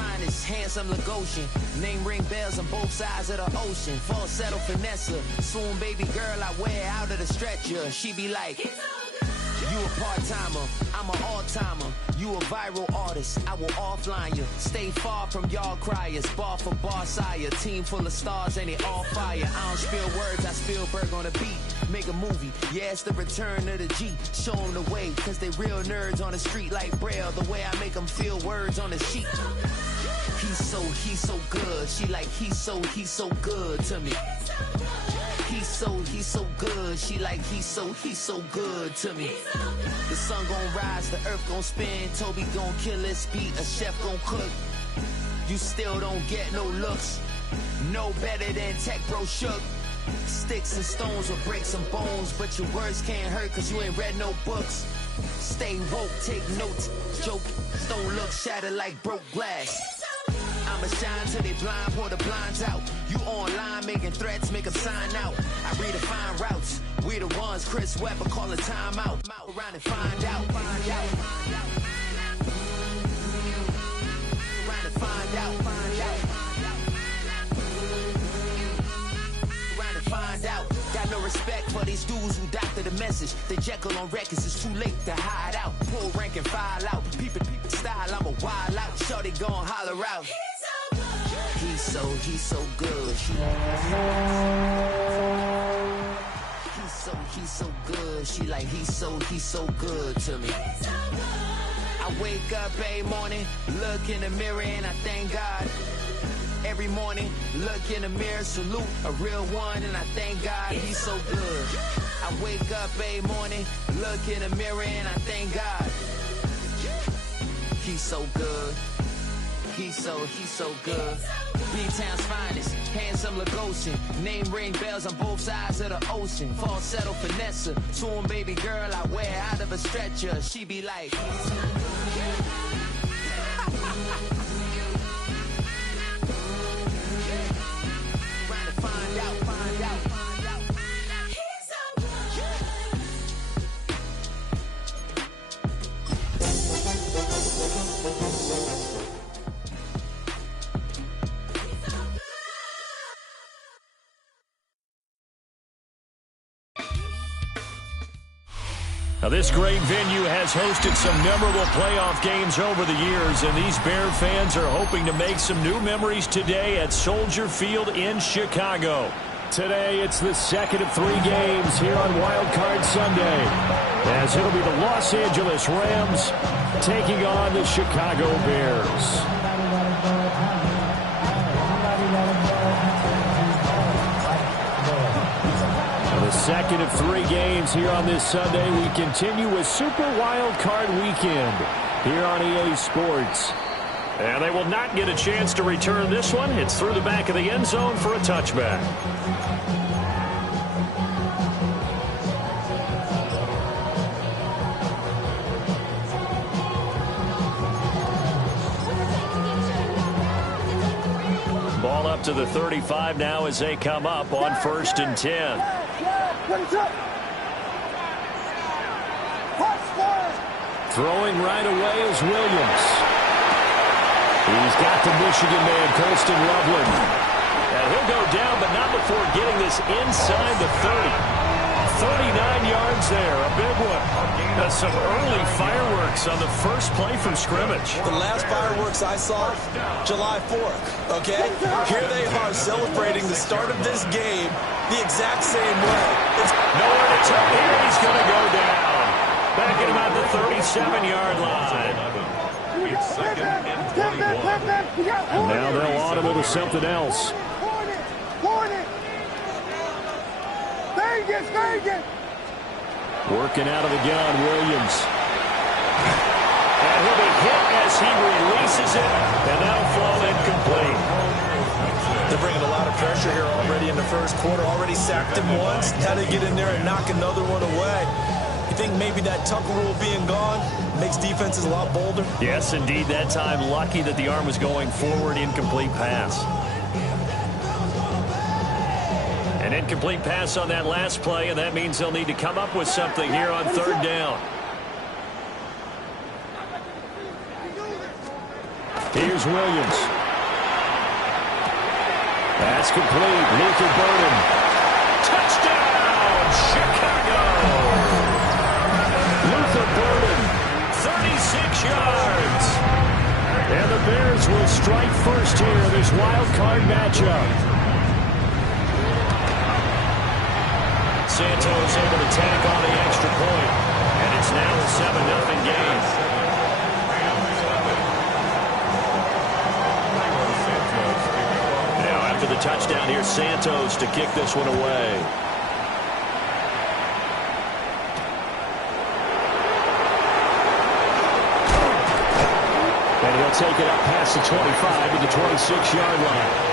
finest, handsome Lagosian. Name ring bells on both sides of the ocean. Falsetto finesse, soon baby girl I wear out of the stretcher. She be like, you a part-timer, I'm an all-timer. You a viral artist, I will offline you. Stay far from y'all criers, bar for bar sire. Team full of stars and it all fire. I don't spill words, I Spielberg on the beat. Make a movie, yeah, it's the return of the G. Show them the way, cause they real nerds on the street like Braille. The way I make them feel words on the sheet. He's so good. She like, he's so good to me. He's so good. She like, he's so good to me. The sun gon' rise, the earth gon' spin. Toby gon' kill this beat, a chef gon' cook. You still don't get no looks. No better than Tech Bro Shook. Sticks and stones will break some bones, but your words can't hurt cause you ain't read no books. Stay woke, take notes, joke. Don't look shattered like broke glass. I'ma shine till they blind, pour the blinds out. You online making threats, make them sign out. I redefine routes. We the ones Chris Webber call a timeout. Around and find out. Around and find out. Around and find out. Got no respect for these dudes who doctor the message. They Jekyll on records, it's too late to hide out. Pull rank and file out. People style, I'm a wild out. Shorty gon' holler out. He's so good. He's so good. She like, he's so good to me. I wake up every morning, look in the mirror and I thank God. Every morning, look in the mirror, salute a real one and I thank God he's so good. I wake up every morning, look in the mirror and I thank God. He's so good. He's so good. B-Town's finest, handsome Lagosian. Name ring bells on both sides of the ocean. Falsetto finesse, soon baby girl I wear out of a stretcher. She be like, trying to find out. Now, this great venue has hosted some memorable playoff games over the years, and these Bear fans are hoping to make some new memories today at Soldier Field in Chicago. Today, it's the second of 3 games here on Wild Card Sunday, as it'll be the Los Angeles Rams taking on the Chicago Bears. The second of 3 games here on this Sunday. We continue with Super Wild Card Weekend here on EA Sports. And they will not get a chance to return this one. It's through the back of the end zone for a touchback. Ball up to the 35 now as they come up on 1st and 10. Throwing right away is Williams. He's got the Michigan man, Colston Loveland. And he'll go down, but not before getting this inside the 30. 39 yards there, a big one. That's some early fireworks on the first play from scrimmage. The last fireworks I saw, July 4th, okay? Here they are celebrating the start of this game the exact same way. It's nowhere to turn here. He's going to go down. Back at about the 37-yard line. And now they'll audible to something else. Vegas. Working out of the gun, Williams. And he'll be hit as he releases it, and that'll fall incomplete. They're bringing a lot of pressure here already in the first quarter. Already sacked him once. Had to get in there and knock another one away. You think maybe that Tucker rule being gone makes defenses a lot bolder? Yes, indeed. That time, lucky that the arm was going forward. Incomplete pass. An incomplete pass on that last play, and that means they'll need to come up with something here on 3rd down. Here's Williams. That's complete. Luther Burden. Touchdown, Chicago! Luther Burden, 36 yards. And the Bears will strike first here in this wild card matchup. Santos able to tack on the extra point. And it's now a 7-0 game. Now after the touchdown, here's Santos to kick this one away. And he'll take it up past the 25 to the 26-yard line.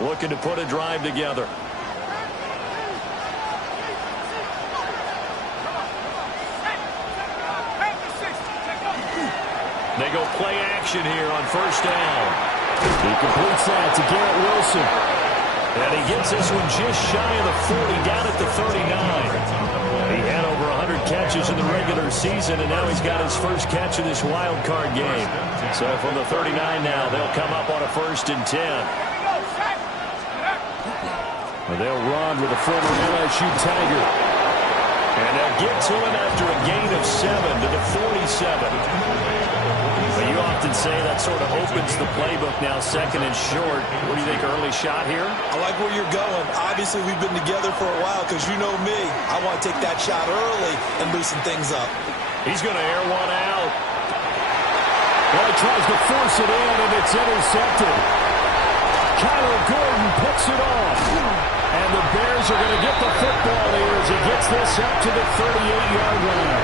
Looking to put a drive together. They go play action here on first down. He completes that to Garrett Wilson. And he gets this one just shy of the 40, down at the 39. He had over 100 catches in the regular season, and now he's got his first catch of this wild card game. So from the 39 now, they'll come up on a 1st and 10. They'll run with a former LSU Tiger. And they'll get to him after a gain of 7 to the 47. But you often say that sort of opens the playbook now, 2nd and short. What do you think, early shot here? I like where you're going. Obviously, we've been together for a while because you know me. I want to take that shot early and loosen things up. He's going to air one out. Well, he tries to force it in, and it's intercepted. Kyler Gordon picks it off. And the Bears are going to get the football here as he gets this up to the 38-yard line.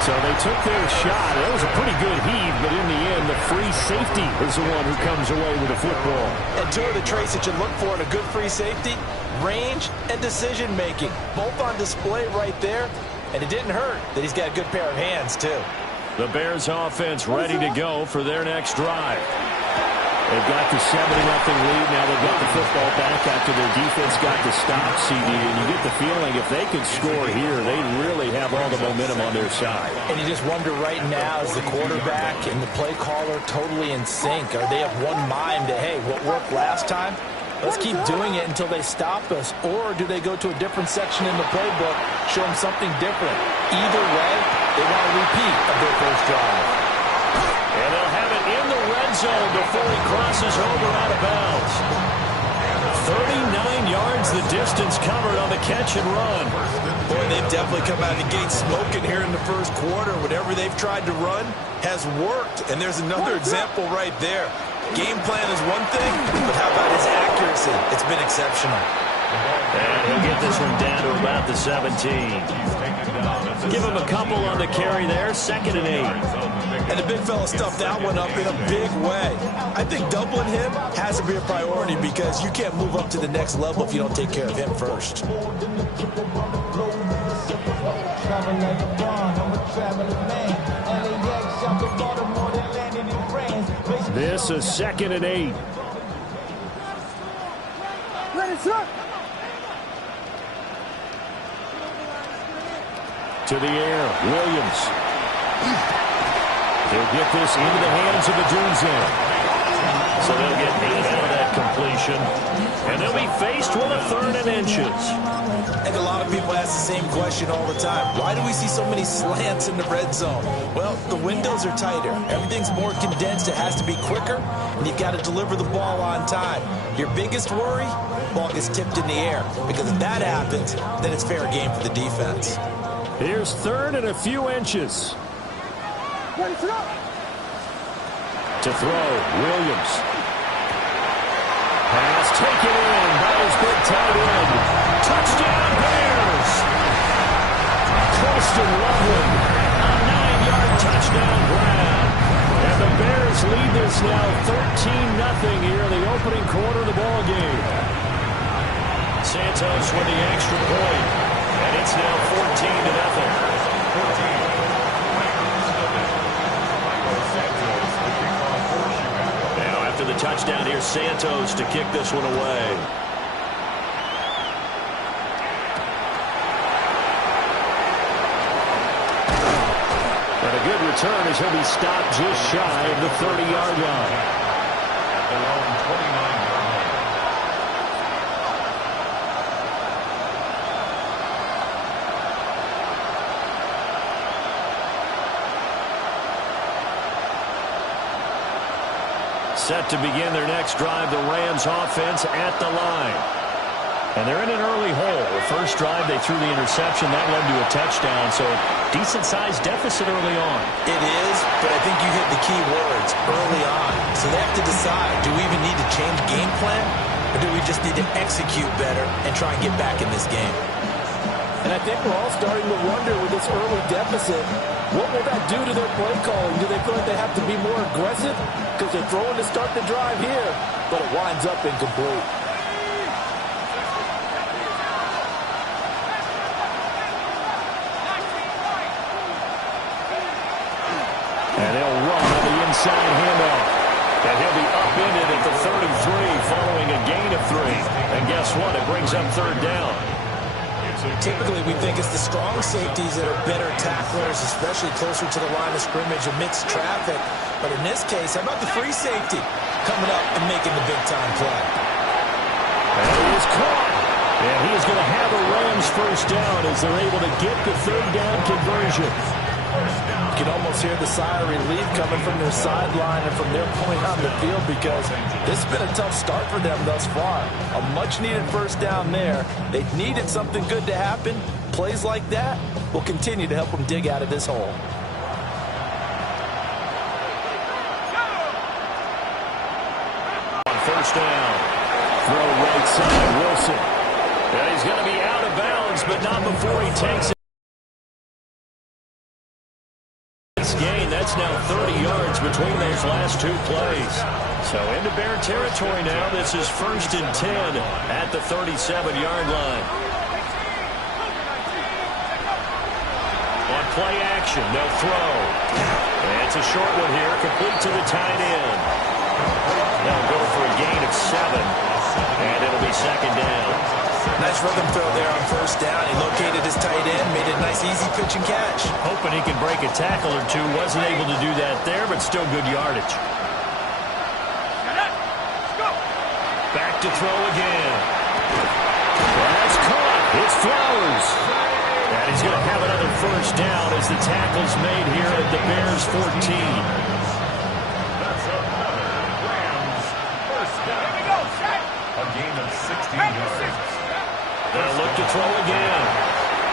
So they took their shot. It was a pretty good heave, but in the end, the free safety is the one who comes away with the football. And two of the traits that you look for in a good free safety, range and decision-making. Both on display right there. And it didn't hurt that he's got a good pair of hands, too. The Bears offense ready to go for their next drive. They've got the 7-0 lead. Now they've got the football back after their defense got the stop, CD. And you get the feeling if they can score here, they really have all the momentum on their side. And you just wonder right now, is the quarterback and the play caller totally in sync? Are they of one mind that, hey, what worked last time, let's keep doing it until they stop us? Or do they go to a different section in the playbook, show them something different? Either way, they want a repeat of their first drive. And they'll have it in the red zone before he crosses over out of bounds. 39 yards the distance covered on the catch and run. Boy, they've definitely come out of the gate smoking here in the first quarter. Whatever they've tried to run has worked. And there's another example right there. Game plan is one thing, but how about his accuracy? It's been exceptional. And he'll get this one down to about the 17. Give him a couple on the carry there, 2nd and 8. And the big fella stuffed that one up in a big way. I think doubling him has to be a priority because you can't move up to the next level if you don't take care of him first. This is 2nd and 8. To the air, Williams. He'll get this into the hands of Odunze. So they'll get 8 out of that completion. And they'll be faced with a 3rd and inches. And a lot of people ask the same question all the time. Why do we see so many slants in the red zone? Well, the windows are tighter. Everything's more condensed. It has to be quicker. And you've got to deliver the ball on time. Your biggest worry, ball gets tipped in the air. Because if that happens, then it's fair game for the defense. Here's 3rd and a few inches. To throw, Williams. Pass taken in by his big tight end. Touchdown Bears! Colston Loveland, a 9-yard touchdown grab. And the Bears lead this now 13-0 here in the opening quarter of the ball game. Santos with the extra point. And it's now 14-0. touchdown. Here's Santos to kick this one away. And a good return as he'll be stopped just shy of the 30-yard line. At their own 29-yard line. Set to begin their next drive, the Rams offense at the line. And they're in an early hole. The first drive, they threw the interception. That led to a touchdown, so decent-sized deficit early on. It is, but I think you hit the key words, early on. So they have to decide, do we even need to change game plan, or do we just need to execute better and try and get back in this game? And I think we're all starting to wonder with this early deficit, what will that do to their play calling? Do they feel like they have to be more aggressive? Because they're throwing to start the drive here, but it winds up incomplete. And they'll run on the inside handoff. And he'll be upended at the 33 following a gain of 3. And guess what? It brings up third down. Typically, we think it's the strong safeties that are better tacklers, especially closer to the line of scrimmage amidst traffic. But in this case, how about the free safety coming up and making the big-time play? And he is caught. And he is going to have a Rams first down as they're able to get the third down conversion. You can almost hear the sigh of relief coming from their sideline and from their point on the field because this has been a tough start for them thus far. A much-needed first down there. They needed something good to happen. Plays like that will continue to help them dig out of this hole. On first down, throw right side, Wilson. And he's going to be out of bounds, but not before he takes it. Gain. That's now 30 yards between those last two plays. So into Bear territory now. This is 1st and 10 at the 37-yard line. On play action, they'll throw. And it's a short one here, complete to the tight end. They'll go for a gain of 7, and it'll be second down. Nice rhythm throw there on first down. He located his tight end, made it a nice easy pitch and catch. Hoping he could break a tackle or two. Wasn't able to do that there, but still good yardage. Back to throw again. That's caught. It's Flowers. And he's going to have another first down as the tackle's made here at the Bears 14. That's another Rams first down. A gain of 16 yards. They'll look to throw again.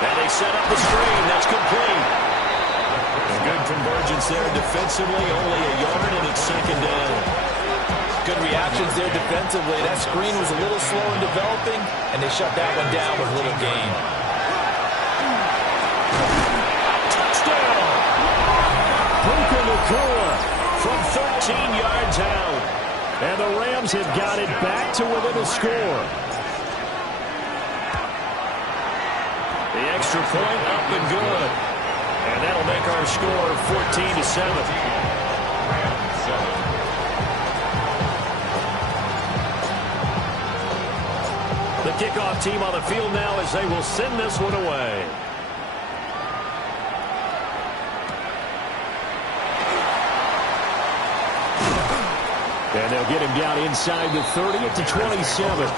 Now they set up the screen. That's complete. A good convergence there defensively. Only a yard, and it's second down. Good reactions there defensively. That screen was a little slow in developing, and they shut that one down with little gain. Touchdown! Puka Nacua from 13 yards out. And the Rams have got it back to within a score. The extra point up and good. And that'll make our score 14-7. The kickoff team on the field now as they will send this one away. And they'll get him down inside the 30 at the 27.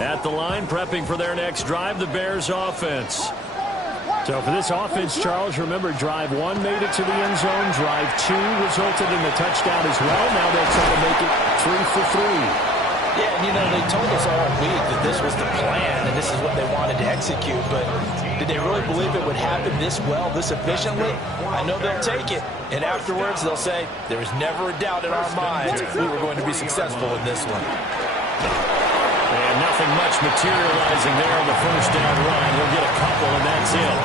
At the line, prepping for their next drive, the Bears offense. So for this offense, Charles, remember, drive 1 made it to the end zone. Drive 2 resulted in the touchdown as well. Now they'll try to make it 3 for 3. Yeah, and you know, they told us all week that this was the plan and this is what they wanted to execute, but did they really believe it would happen this well, this efficiently? I know they'll take it, and afterwards they'll say, there was never a doubt in our minds we were going to be successful in this one. And nothing much materializing there on the first down run. He'll get a couple, and that's it.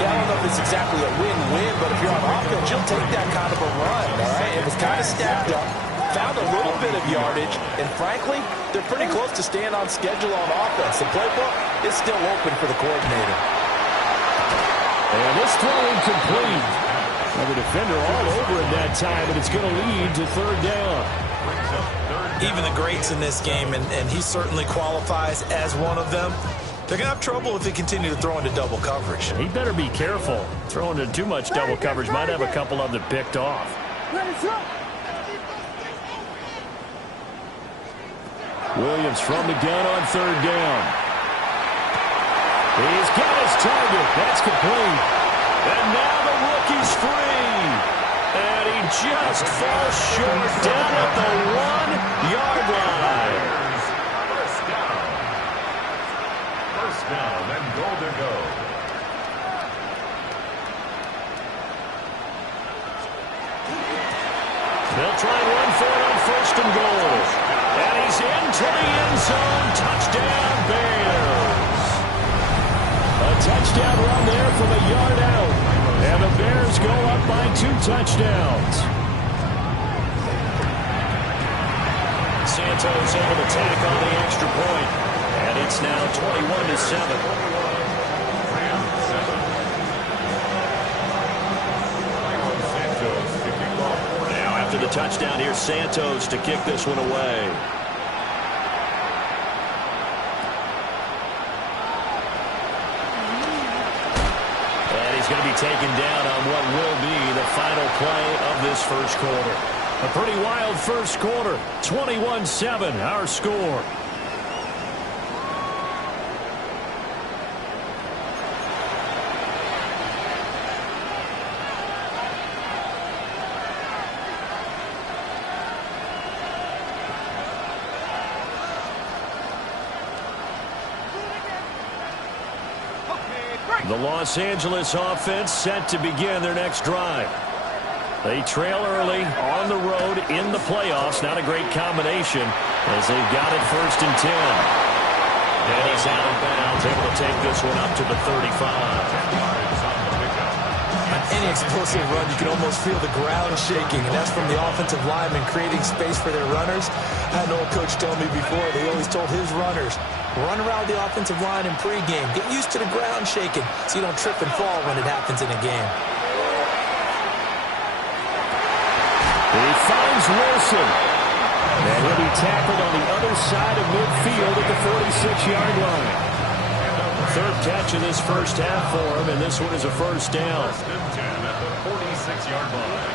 Yeah, I don't know if it's exactly a win-win, but if you're on offense, you'll take that kind of a run, all right? It was kind of stacked up. found a little bit of yardage, and frankly, they're pretty close to staying on schedule on offense. The playbook is still open for the coordinator. And this throw incomplete. Well, the defender all over it that time, and it's going to lead to third down. Even the greats in this game, and he certainly qualifies as one of them, they're going to have trouble if they continue to throw into double coverage. He better be careful. Throwing into too much double coverage might have a couple of them picked off. Williams from the gun on third down. He's got his target. That's complete. And now the rookie's free. And he just falls short down at the 1-yard line. First down and goal to go. They'll try and run for it on first and goal. And he's into the end zone. Touchdown, Bears. A touchdown run there from a yard out. And the Bears go up by 2 touchdowns. Santos able to tack on the extra point. And it's now 21-7. The touchdown here, Santos to kick this one away. And he's going to be taken down on what will be the final play of this first quarter. A pretty wild first quarter. 21-7, our score. The Los Angeles offense set to begin their next drive. They trail early on the road in the playoffs. Not a great combination as they've got it first and 10. And he's out of bounds, able to take this one up to the 35. On any explosive run, you can almost feel the ground shaking, and that's from the offensive linemen creating space for their runners. I had an old coach tell me before, they always told his runners, run around the offensive line in pregame. Get used to the ground shaking so you don't trip and fall when it happens in a game. He finds Wilson. And he'll be tackled on the other side of midfield at the 46-yard line. Third catch of this first half for him, and this one is a first down. First and 10 at the 46-yard line.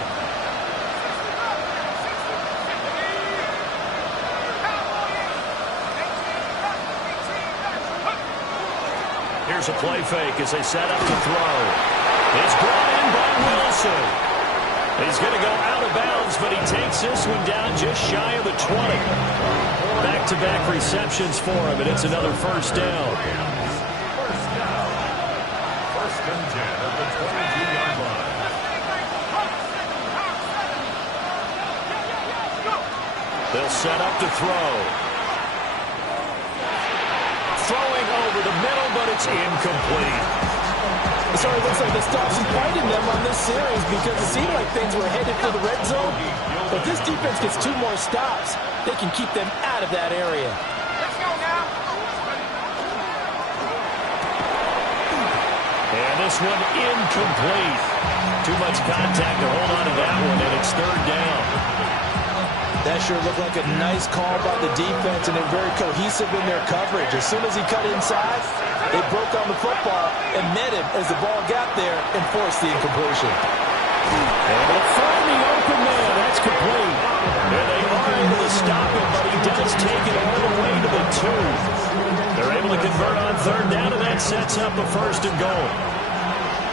Here's a play fake as they set up to throw. It's brought in by Wilson. He's going to go out of bounds, but he takes this one down just shy of the 20. Back-to-back receptions for him, and it's another first down. First and 10 at the 22-yard line. They'll set up to throw. Throwing over the middle, but it's incomplete. So it looks like the stops and fighting them on this series because it seemed like things were headed for the red zone. But this defense gets 2 more stops. They can keep them out of that area. Let's go now. And this one incomplete. Too much contact to hold on to that one, and it's third down. That sure looked like a nice call by the defense, and they're very cohesive in their coverage. As soon as he cut inside, they broke on the football and met him as the ball got there and forced the incompletion. And they'll find the open man. That's complete. And they are able to stop him, but he does take it all the way to the 2. They're able to convert on third down, and that sets up a first and goal.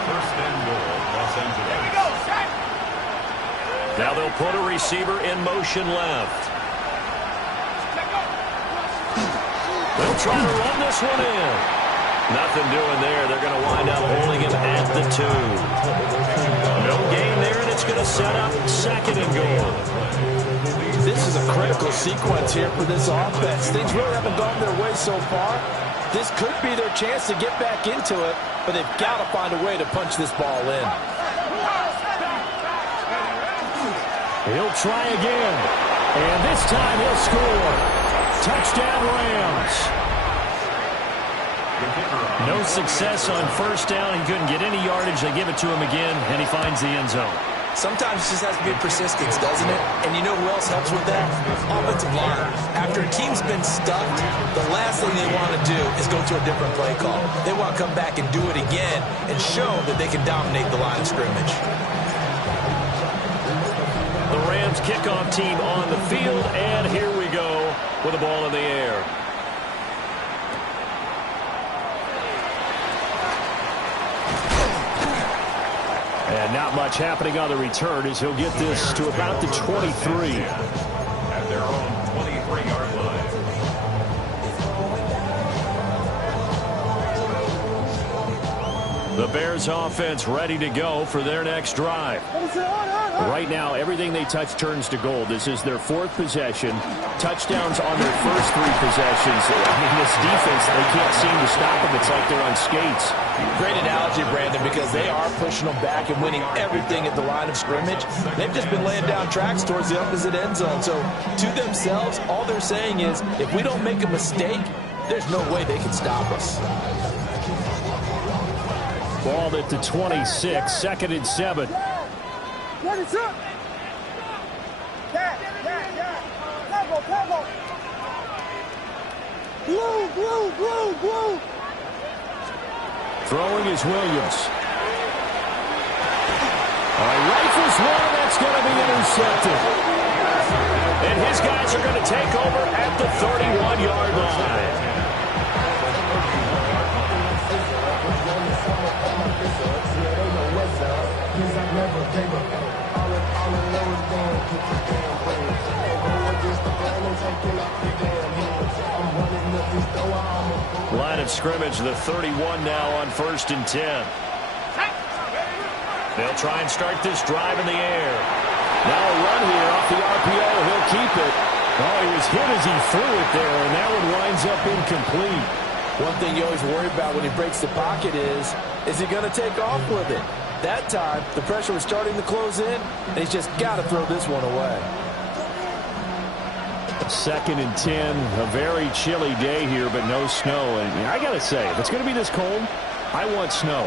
First and goal, Los Angeles. Here we go, set. Now they'll put a receiver in motion left. They'll try to run this one in. Nothing doing there. They're going to wind up holding him at the 2. No gain there, and it's going to set up second and goal. This is a critical sequence here for this offense. Things really haven't gone their way so far. This could be their chance to get back into it, but they've got to find a way to punch this ball in. He'll try again. And this time he'll score. Touchdown, Rams. No success on first down. He couldn't get any yardage. They give it to him again, and he finds the end zone. Sometimes it just has to be persistence, doesn't it? And you know who else helps with that? Offensive line. After a team's been stuffed, the last thing they want to do is go to a different play call. They want to come back and do it again and show that they can dominate the line of scrimmage. The Rams kickoff team on the field, and here we go with the ball in the air. And not much happening on the return as he'll get this to about the 23. At their own 23-yard line. The Bears offense ready to go for their next drive. Right now, everything they touch turns to gold. This is their fourth possession. Touchdowns on their first three possessions. I mean, this defense, they can't seem to stop them. It's like they're on skates. Great analogy, Brandon, because they are pushing them back and winning everything at the line of scrimmage. They've just been laying down tracks towards the opposite end zone. So to themselves, all they're saying is, if we don't make a mistake, there's no way they can stop us. Ball at the 26, 2nd and 7. Throwing is Williams. Rifles one, that's going to be intercepted. And his guys are going to take over at the 31-yard line. Line of scrimmage, the 31 now on 1st and 10. They'll try and start this drive in the air. Now a run here off the RPO. He'll keep it. Oh, he was hit as he threw it there, and that one winds up incomplete. One thing you always worry about when he breaks the pocket is he going to take off with it? That time, the pressure was starting to close in, and he's just got to throw this one away. 2nd and 10, a very chilly day here, but no snow. And I got to say, if it's going to be this cold, I want snow.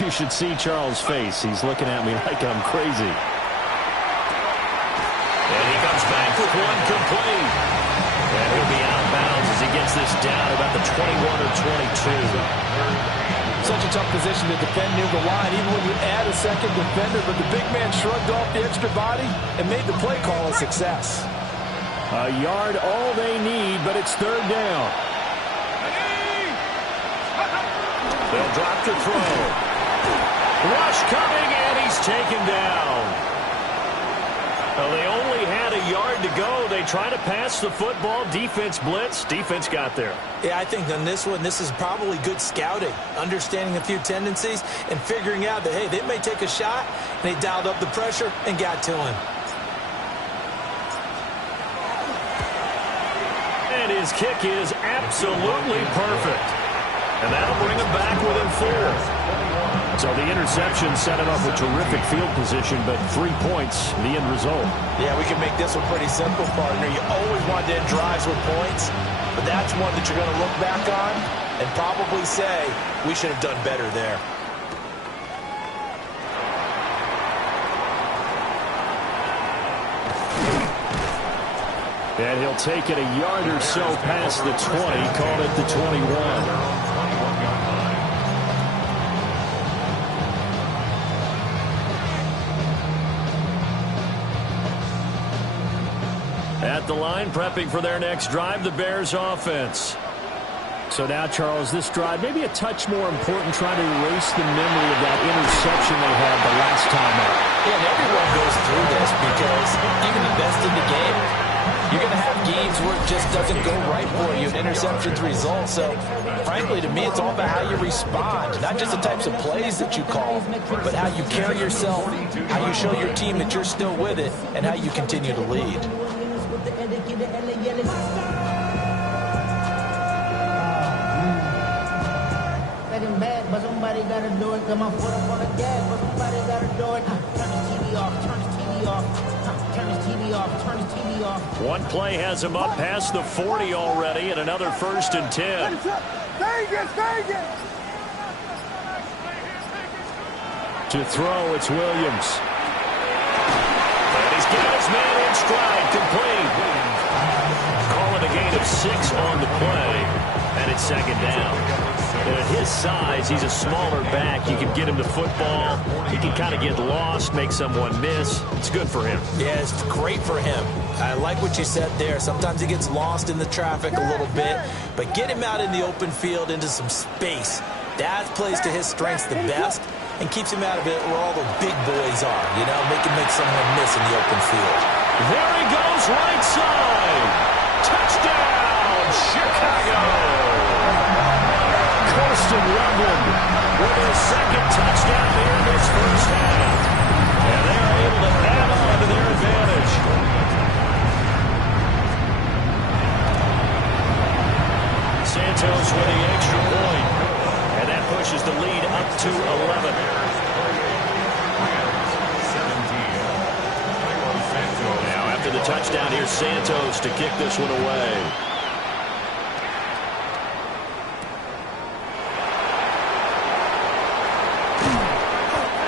You should see Charles' face. He's looking at me like I'm crazy. And he comes back with one complete. And he'll be out of bounds as he gets this down about the 21 or 22. Such a tough position to defend near the line, even when you add a second defender, but the big man shrugged off the extra body and made the play call a success. A yard all they need, but it's 3rd down. They'll drop the throw. Rush coming, and he's taken down. Well, they only had a yard to go. They try to pass the football. Defense blitz. Defense got there. Yeah, I think on this one, this is probably good scouting, understanding a few tendencies, and figuring out that, hey, they may take a shot, and they dialed up the pressure and got to him. And his kick is absolutely perfect. And that'll bring him back within 4. So the interception set him up with terrific field position, but 3 points, the end result. Yeah, we can make this one pretty simple, partner. You always want to end drives with points, but that's one that you're going to look back on and probably say, we should have done better there. And he'll take it a yard or so past the 20, called it the 21. At the line, prepping for their next drive, the Bears offense. So now, Charles, this drive, maybe a touch more important, trying to erase the memory of that interception they had the last time out. Yeah, and everyone goes through this because even the best in the game, you're going to have games where it just doesn't go right for you, and interceptions result. So, frankly, to me, it's all about how you respond, not just the types of plays that you call, but how you carry yourself, how you show your team that you're still with it, and how you continue to lead. Bad, but somebody gotta do it. Come on, put up on the gas, but somebody gotta do it. Turn the TV off, turn the TV off, turn the TV off. off. Turn his TV off. One play has him up past the 40 already, and another 1st and 10. To throw, it's Williams. And he's got his man in stride, complete. Calling a gain of 6 on the play, and it's 2nd down. And at his size, he's a smaller back. You can get him the football. He can kind of get lost, make someone miss. It's good for him. Yeah, it's great for him. I like what you said there. Sometimes he gets lost in the traffic a little bit, but get him out in the open field into some space. That plays to his strengths the best and keeps him out of it where all the big boys are, you know, make someone miss in the open field. There he goes, right side. Touchdown, Chicago. Colston Loveland with his 2nd touchdown here this first half. And they're able to add on to their advantage. Santos with the extra point. And that pushes the lead up to 11. Now after the touchdown, here's Santos to kick this one away.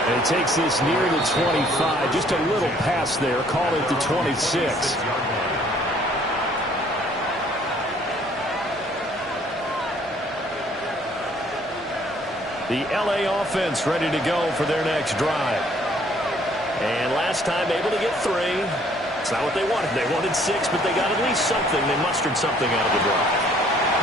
And he takes this near the 25. Just a little pass there. Call it the 26. The LA offense ready to go for their next drive. And last time able to get 3. It's not what they wanted. They wanted 6, but they got at least something. They mustered something out of the drive.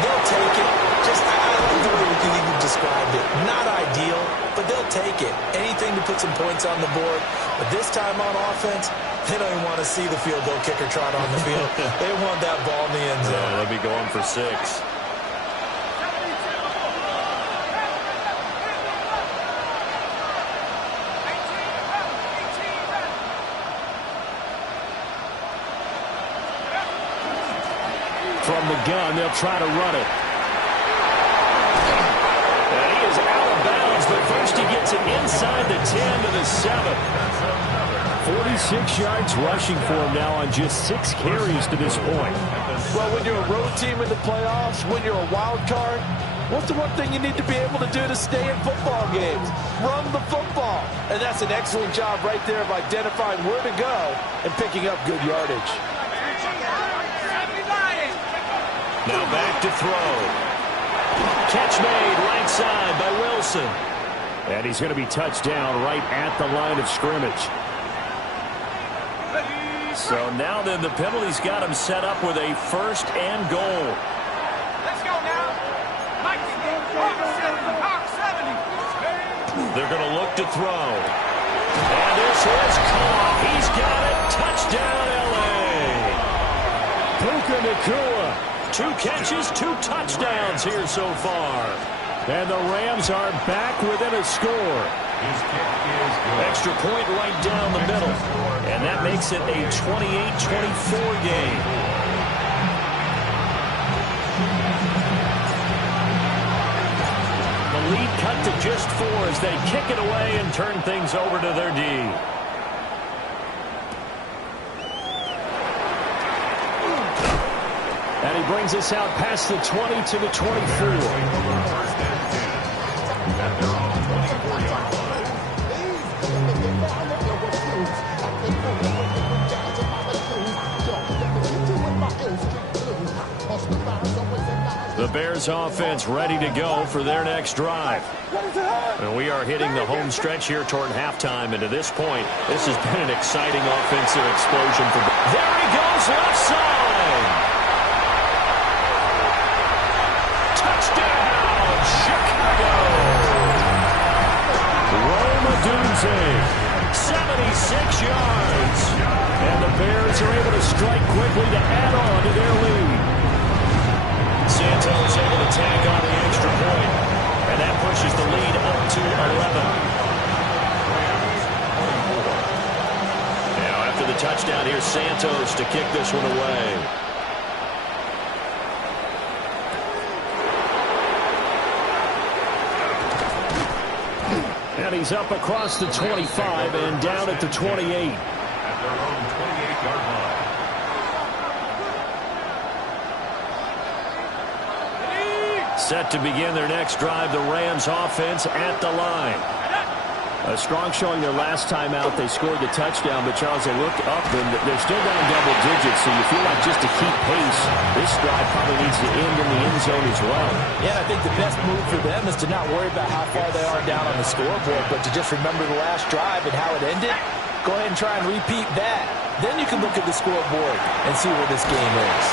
They'll take it. Just, I love the way you described it. Not ideal, but they'll take it. Anything to put some points on the board. But this time on offense, they don't even want to see the field goal kicker trot on the field. They want that ball in the end zone. Yeah, they'll be going for 6. From the gun, they'll try to run it. And he is out of bounds, but first he gets it inside the 10 to the 7. 46 yards rushing for him now on just 6 carries to this point. Well, when you're a road team in the playoffs, when you're a wild card, what's the one thing you need to be able to do to stay in football games? Run the football. And that's an excellent job right there of identifying where to go and picking up good yardage. Now back to throw. Catch made right side by Wilson. And he's going to be touched down right at the line of scrimmage. So now then the penalty's got him set up with a 1st and goal. Let's go now. Mike, Park 70. They're going to look to throw. And this is caught. He's got it. Touchdown, L.A. Puka Nacua. 2 catches, 2 touchdowns here so far. And the Rams are back within a score. Extra point right down the middle. And that makes it a 28-24 game. The lead cut to just 4 as they kick it away and turn things over to their D. And he brings us out past the 20 to the 24. The Bears offense ready to go for their next drive. And we are hitting the home stretch here toward halftime. And to this point, this has been an exciting offensive explosion. There he goes, left side. Touchdown, Chicago. Rome Odunze, 76 yards. And the Bears are able to strike quickly to add on to their lead. Santos able to tack on the extra point. And that pushes the lead up to 11. Now after the touchdown, here's Santos to kick this one away. And he's up across the 25 and down at the 28. At their own 28-yard line. Set to begin their next drive, the Rams offense at the line. A strong showing their last time out. They scored the touchdown, but Charles, they look up and they're still down double digits, so you feel like just to keep pace, this drive probably needs to end in the end zone as well. Yeah, I think the best move for them is to not worry about how far they are down on the scoreboard, but to just remember the last drive and how it ended. Go ahead and try and repeat that. Then you can look at the scoreboard and see where this game is.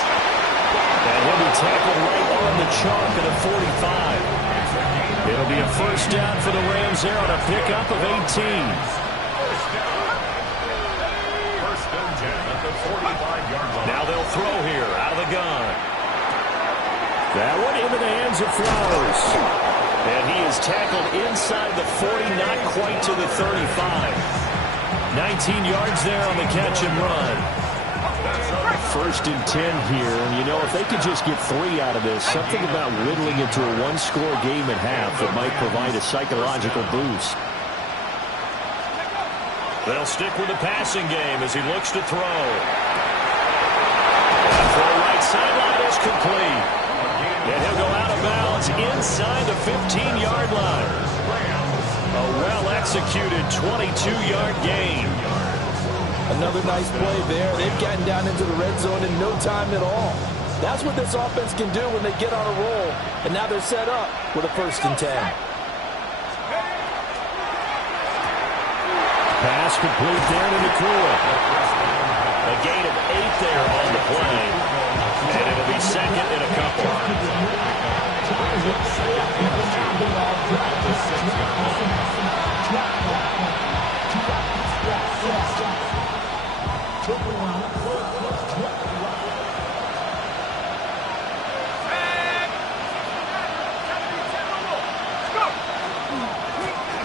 And he'll be tackled right on the chalk at a 45. It'll be a first down for the Rams there on a pickup of 18. First and 10 at the 45-yard line. Now they'll throw here out of the gun. That one into the hands of Flowers. And he is tackled inside the 40, not quite to the 35. 19 yards there on the catch and run. First and 10 here, and you know, if they could just get 3 out of this, something about whittling it to a one-score game at half that might provide a psychological boost. They'll stick with the passing game as he looks to throw. And for the right sideline is complete. And he'll go out of bounds inside the 15-yard line. A well-executed 22-yard gain. Another nice play there. They've gotten down into the red zone in no time at all. That's what this offense can do when they get on a roll. And now they're set up with a first and 10. Pass complete there to Nakua. A gain of 8 there on the play. And it'll be second and a couple.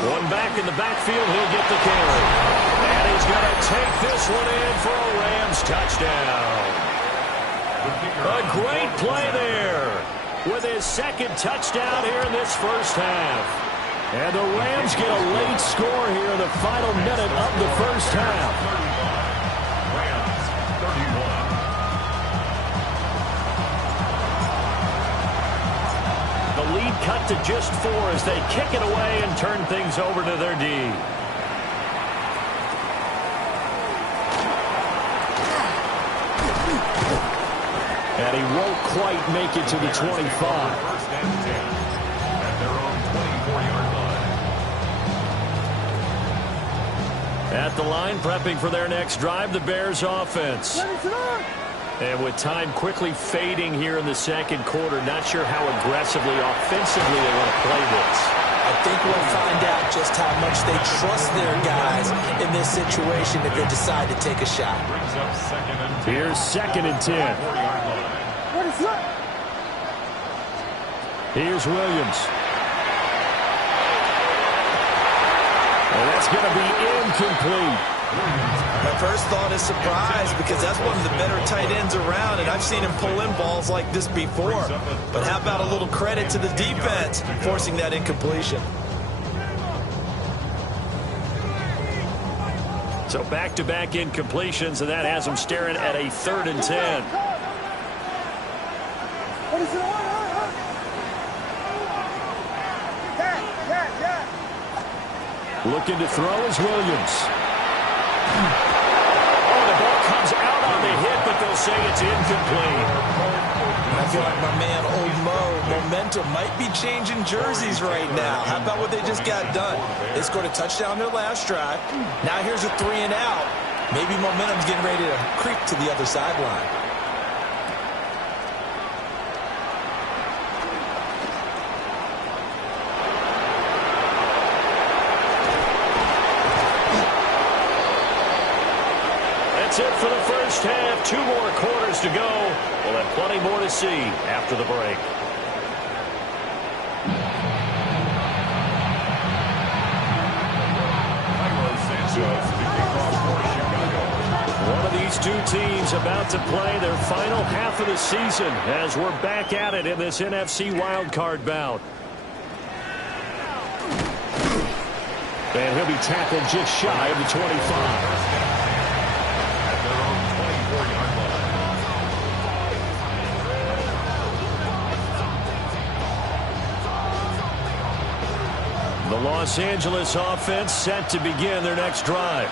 One back in the backfield, he'll get the carry. And he's going to take this one in for a Rams touchdown. A great play there with his second touchdown here in this first half. And the Rams get a late score here in the final minute of the first half. Rams 31. The lead cut to just 4 as they kick it away and turn things over to their D. And he won't quite make it to the 25. First and 10 at their own 24-yard line. At the line, prepping for their next drive, the Bears offense. And with time quickly fading here in the second quarter, not sure how aggressively, offensively they want to play this. I think we'll find out just how much they trust their guys in this situation if they decide to take a shot. Brings up second and 10. Here's second and 10. 4-yard line. Here's Williams. And that's going to be incomplete. My first thought is surprise because that's one of the better tight ends around, and I've seen him pull in balls like this before. But how about a little credit to the defense forcing that incompletion? So back-to-back incompletions, and that has them staring at a 3rd and 10. Looking to throw is Williams. Oh, the ball comes out on the hit, but they'll say it's incomplete. I feel like my man, Old Mo, momentum might be changing jerseys right now. How about what they just got done? They scored a touchdown their last drive. Now here's a 3 and out. Maybe momentum's getting ready to creep to the other sideline. That's it for the first half. 2 more quarters to go. We'll have plenty more to see after the break. One of these two teams about to play their final half of the season as we're back at it in this NFC wildcard bout. And he'll be tackled just shy of the 25. Los Angeles offense set to begin their next drive.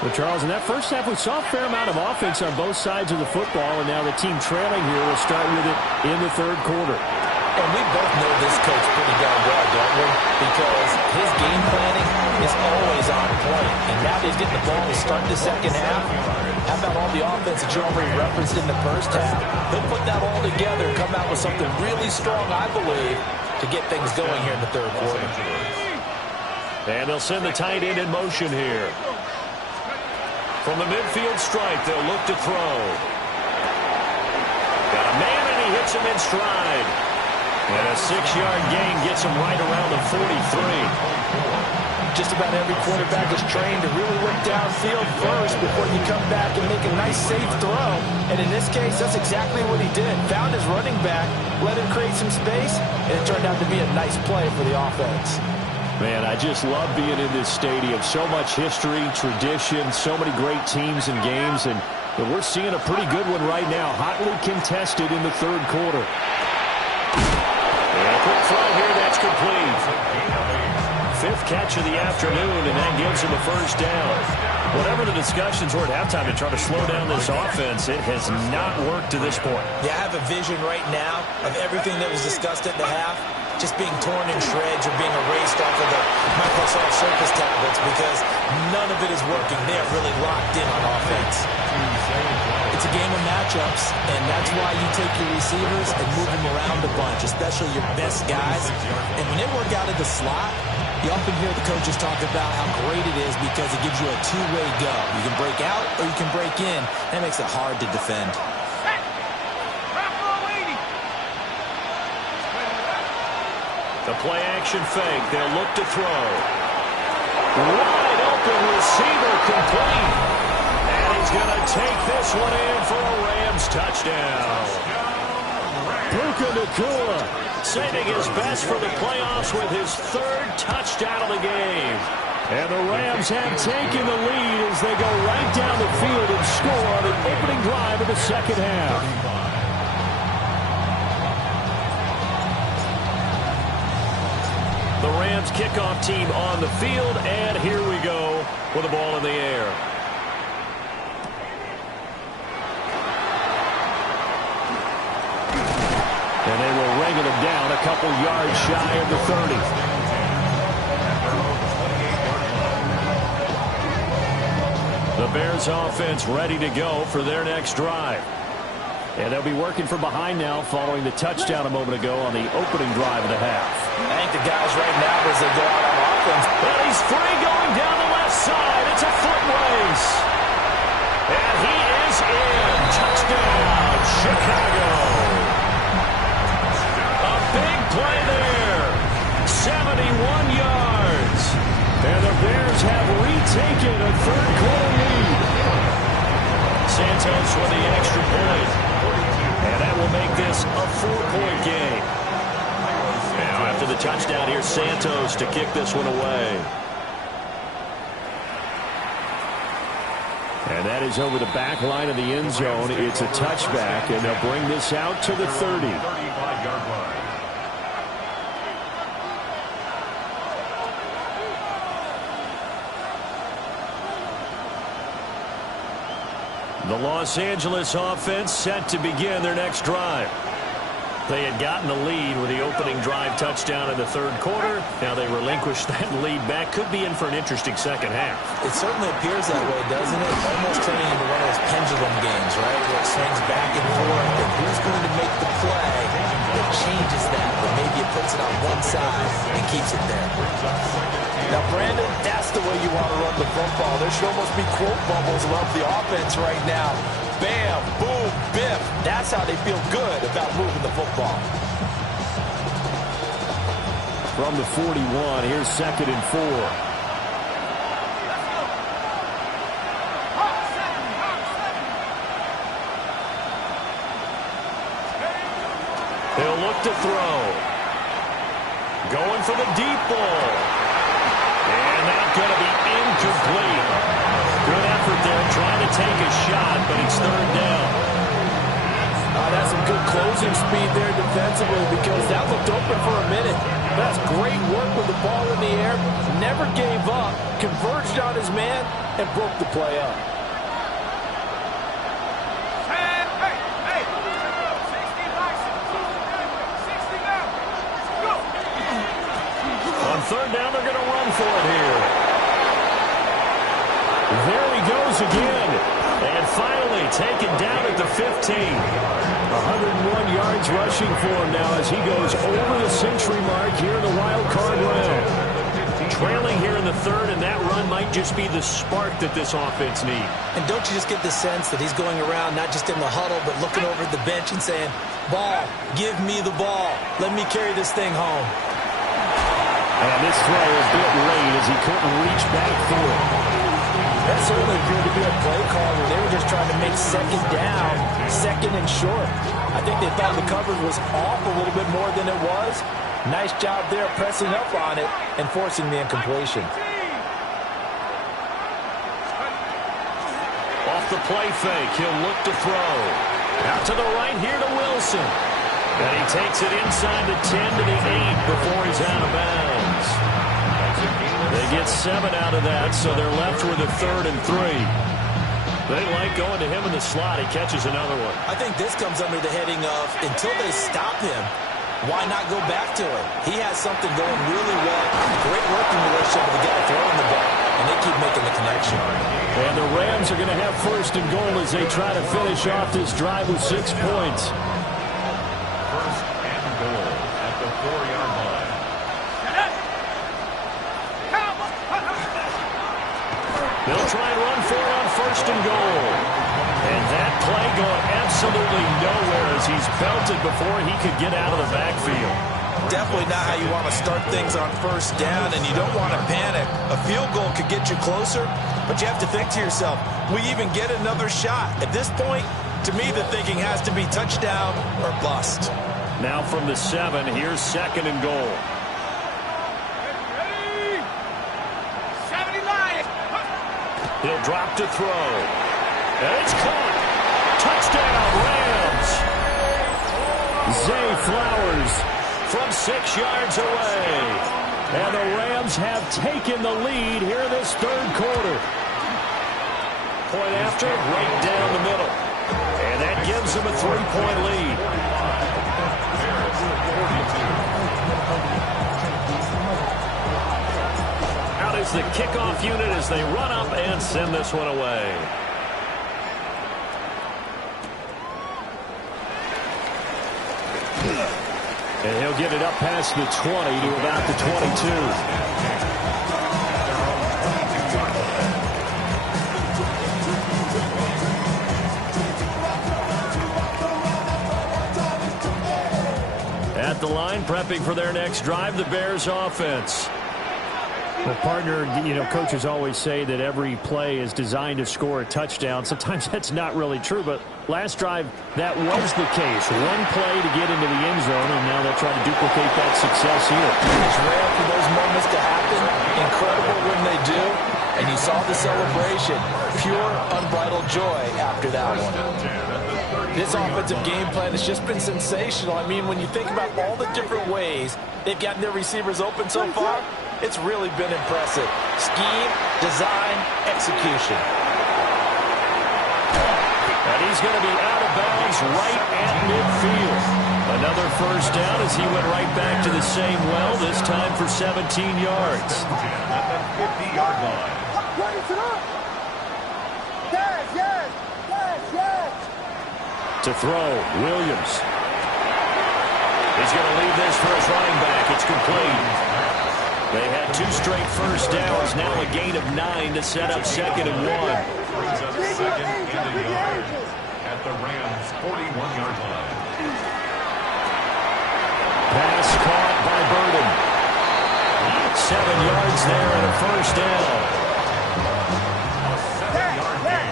Well, Charles, in that first half, we saw a fair amount of offense on both sides of the football, and now the team trailing here will start with it in the third quarter. And we both know this coach pretty darn well, don't we? Because his game planning is always on point. And now that he's getting the ball to start the second half, how about all the offense that you already referenced in the first half? He'll put that all together and come out with something really strong, I believe, to get things going here in the third quarter. And they'll send the tight end in motion here. From the midfield stripe, they'll look to throw. Got a man, and he hits him in stride. And a 6-yard gain gets him right around the 43. Just about every quarterback is trained to really look downfield first before you come back and make a nice, safe throw. And in this case, that's exactly what he did. Found his running back, let him create some space, and it turned out to be a nice play for the offense. Man, I just love being in this stadium. So much history, tradition, so many great teams and games, and we're seeing a pretty good one right now, hotly contested in the third quarter. And a quick throw here, that's complete. 5th catch of the afternoon, and that gives him a first down. Whatever the discussions were at halftime to try to slow down this offense, it has not worked to this point. Yeah, I have a vision right now of everything that was discussed at the half just being torn in shreds or being erased off of the Microsoft Surface tablets because none of it is working. They are really locked in on offense. It's a game of matchups, and that's why you take your receivers and move them around a bunch, especially your best guys. And when they work out of the slot, you often hear the coaches talk about how great it is because it gives you a two-way go. You can break out or you can break in. That makes it hard to defend. The play-action fake. They'll look to throw. Wide open receiver complete. And he's going to take this one in for a Rams touchdown. Puka Nacua saving his best for the playoffs with his 3rd touchdown of the game. And the Rams have taken the lead as they go right down the field and score on the opening drive of the second half. The Rams kickoff team on the field, and here we go with the ball in the air. And they will wrangle him down a couple yards shy of the 30. The Bears offense ready to go for their next drive. And they'll be working from behind now following the touchdown a moment ago on the opening drive of the half. I think the guys right now as they go out on offense. And he's free going down the left side. It's a foot race. And he is in. Touchdown, Chicago. A big play there. 71 yards. And the Bears have retaken a third quarter lead. Santos with the extra point. And that will make this a 4-point game. Now after the touchdown, here's Santos to kick this one away. And that is over the back line of the end zone. It's a touchback, and they'll bring this out to the 30. 35-yard line. The Los Angeles offense set to begin their next drive. They had gotten the lead with the opening drive touchdown in the third quarter. Now they relinquished that lead back. Could be in for an interesting second half. It certainly appears that way, doesn't it? Almost turning into one of those pendulum games, right? Where it swings back and forth, and who's going to make the play that changes that, but maybe it puts it on one side and keeps it there. Now, Brandon, that's the way you want to run the football. There should almost be quote bubbles above the offense right now. Bam, boom, biff. That's how they feel good about moving the football. From the 41, here's 2nd and 4. They'll look to throw. Going for the deep ball. And that's going to be incomplete. Good effort there trying to take a shot, but it's 3rd down. That's some good closing speed there defensively because that looked open for a minute. That's great work with the ball in the air. Never gave up, converged on his man, and broke the play up. On third down, they're going to run for it here. There he goes again. And finally taken down at the 15. 101 yards rushing for him now as he goes over the century mark here in the wild card round. Trailing here in the third, and that run might just be the spark that this offense needs. And don't you just get the sense that he's going around not just in the huddle, but looking over at the bench and saying, ball, give me the ball. Let me carry this thing home. And this throw a bit late as he couldn't reach back for it. That certainly appeared to be a play call where they were just trying to make second down, second and short. I think they thought the coverage was off a little bit more than it was. Nice job there pressing up on it and forcing the incompletion. Off the play fake, he'll look to throw. Out to the right here to Wilson. And he takes it inside the 10 to the 8 before he's out of bounds. They get 7 out of that, so they're left with a 3rd and 3. They like going to him in the slot. He catches another one. I think this comes under the heading of, until they stop him, why not go back to him? He has something going really well. Great working relationship with the guy throwing the ball, and they keep making the connection. And the Rams are going to have 1st and goal as they try to finish off this drive with 6 points. 1st and goal at the 4-yard line. They'll try and run for it on 1st and goal. And that play going absolutely nowhere as he's belted before he could get out of the backfield. Definitely not how you want to start things on 1st down, and you don't want to panic. A field goal could get you closer, but you have to think to yourself, we even get another shot. At this point, to me, the thinking has to be touchdown or bust. Now from the 7, here's 2nd and goal. He'll drop to throw. And it's caught. Touchdown, Rams. Zay Flowers from 6 yards away. And the Rams have taken the lead here in this 3rd quarter. Point after, right down the middle. And that gives them a 3-point lead. Out is the kickoff unit as they run up and send this one away. And he'll get it up past the 20 to about the 22. At the line, prepping for their next drive, the Bears offense. Well, partner, coaches always say that every play is designed to score a touchdown. Sometimes that's not really true, but last drive, that was the case. One play to get into the end zone, and now they'll try to duplicate that success here. It's rare for those moments to happen. Incredible when they do. And you saw the celebration. Pure, unbridled joy after that one. This offensive game plan has just been sensational. I mean, when you think about all the different ways they've gotten their receivers open so far, it's really been impressive. Scheme, design, execution. And he's going to be out of bounds right at midfield. Another 1st down as he went right back to the same well, this time for 17 yards. At the 50-yard line. To throw, Williams. He's going to leave this for his running back. It's complete. They had 2 straight 1st downs, now a gain of 9 to set up 2nd and 1. Brings up 2nd and a yard at the Rams' 41-yard line. Pass caught by Burden. 7 yards there and a 1st down. A 7-yard gain.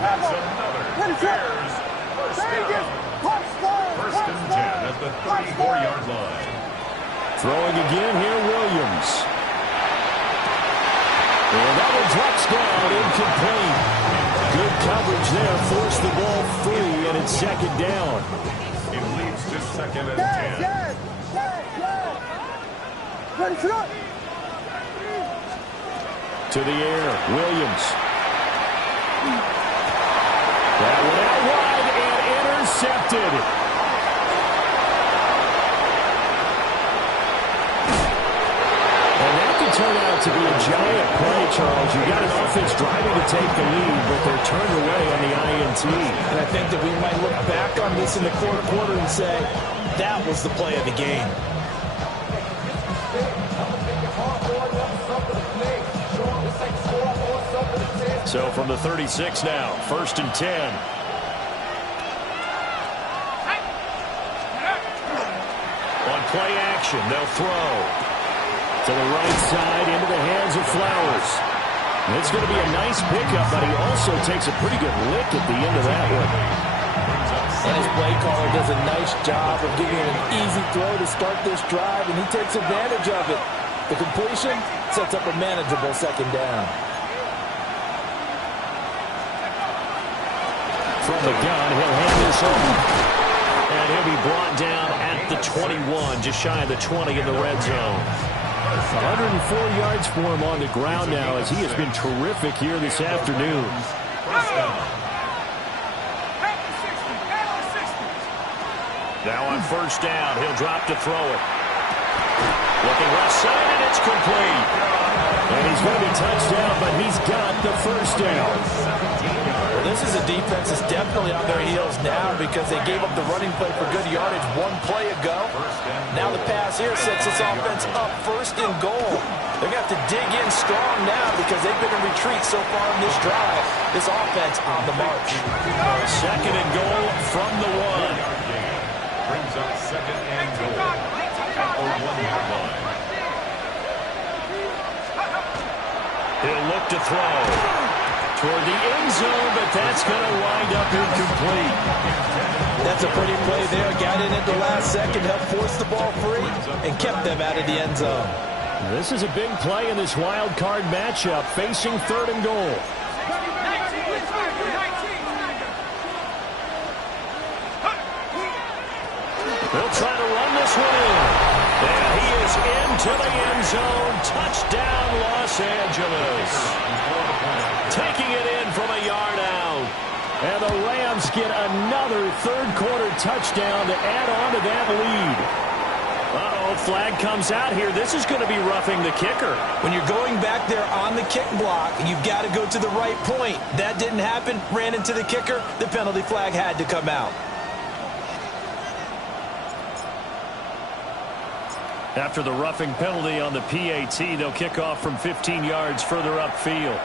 That's another Bears 1st down. 1st and 10 at the 34-yard line. Throwing again here, Williams. And that one drops down, incomplete. Good coverage there, forced the ball free, and it's 2nd down. It leads to 2nd and 10. To the air, Williams. That one out wide and intercepted. And that could turn out to be a giant play, Charles. You got an offense driving to take the lead, but they're turned away on the INT. And I think that we might look back on this in the quarter and say, that was the play of the game. So from the 36 now, 1st and 10. On play action, they'll throw. To the right side, into the hands of Flowers. And it's going to be a nice pickup, but he also takes a pretty good lick at the end of that one. And his play caller does a nice job of giving him an easy throw to start this drive, and he takes advantage of it. The completion sets up a manageable 2nd down. From the gun, he'll hand this over. And he'll be brought down at the 21, just shy of the 20 in the red zone. 104 yards for him on the ground now, as he has been terrific here this afternoon. Now on 1st down, he'll drop to throw it. Looking left side, and it's complete. And he's going to be touched down, but he's got the 1st down. Well, this is a defense that's definitely on their heels now because they gave up the running play for good yardage 1 play ago. Now the pass here sets this offense up 1st and goal. They're going to have to dig in strong now because they've been in retreat so far in this drive. This offense on the march. 2nd and goal from the 1. Brings up 2nd and goal at the 1-yard line. He'll look to throw toward the end zone, but that's going to wind up incomplete. That's a pretty play there. Got in at the last second, helped force the ball free, and kept them out of the end zone. This is a big play in this wild card matchup, facing 3rd and goal. They'll try to run this one in. And he is into the end zone. Touchdown, Los Angeles. Taking it in from a yard out. And the Rams get another 3rd quarter touchdown to add on to that lead. Uh-oh, flag comes out here. This is going to be roughing the kicker. When you're going back there on the kick block, you've got to go to the right point. That didn't happen. Ran into the kicker. The penalty flag had to come out. After the roughing penalty on the PAT, they'll kick off from 15 yards further upfield.